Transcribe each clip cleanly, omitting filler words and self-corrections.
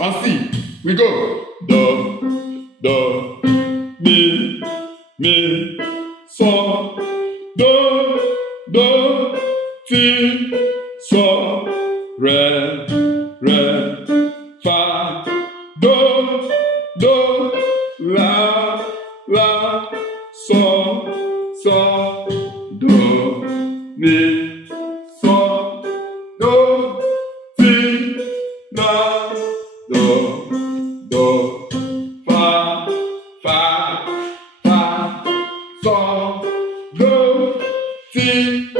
and C. We go. Do, mi, so, do, si, so, re, fa, do, la, so, do, mi, so, do, si, la, do, fa, so, do, si,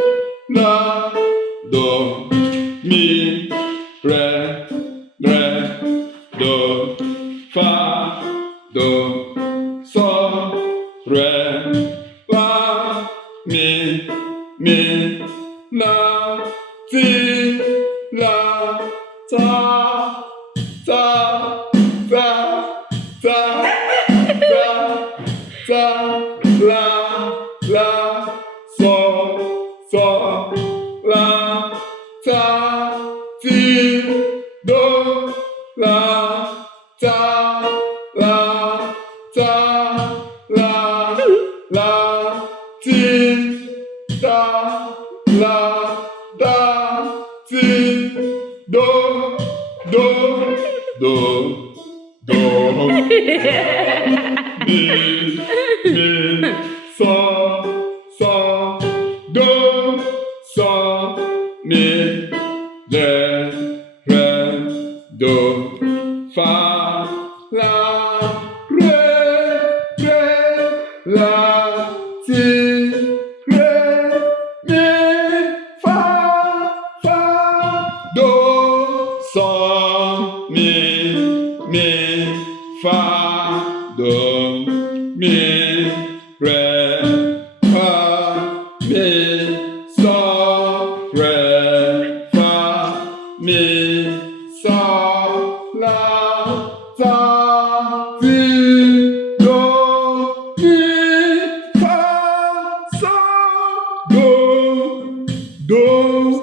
la, do, mi, re, do, fa, do, so, re, la, mi, la, si, la, ta, la, so, la, ta, si, do, la, ta, la, ti, da, ti, do, mi, so, do, mi, re, do, fa, la, ti, mi, fa, do, fa, do, mi, re, fa, mi, so, re, fa, mi, so, la, ta, si, do, mi, fa, so, do.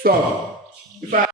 Stop. If I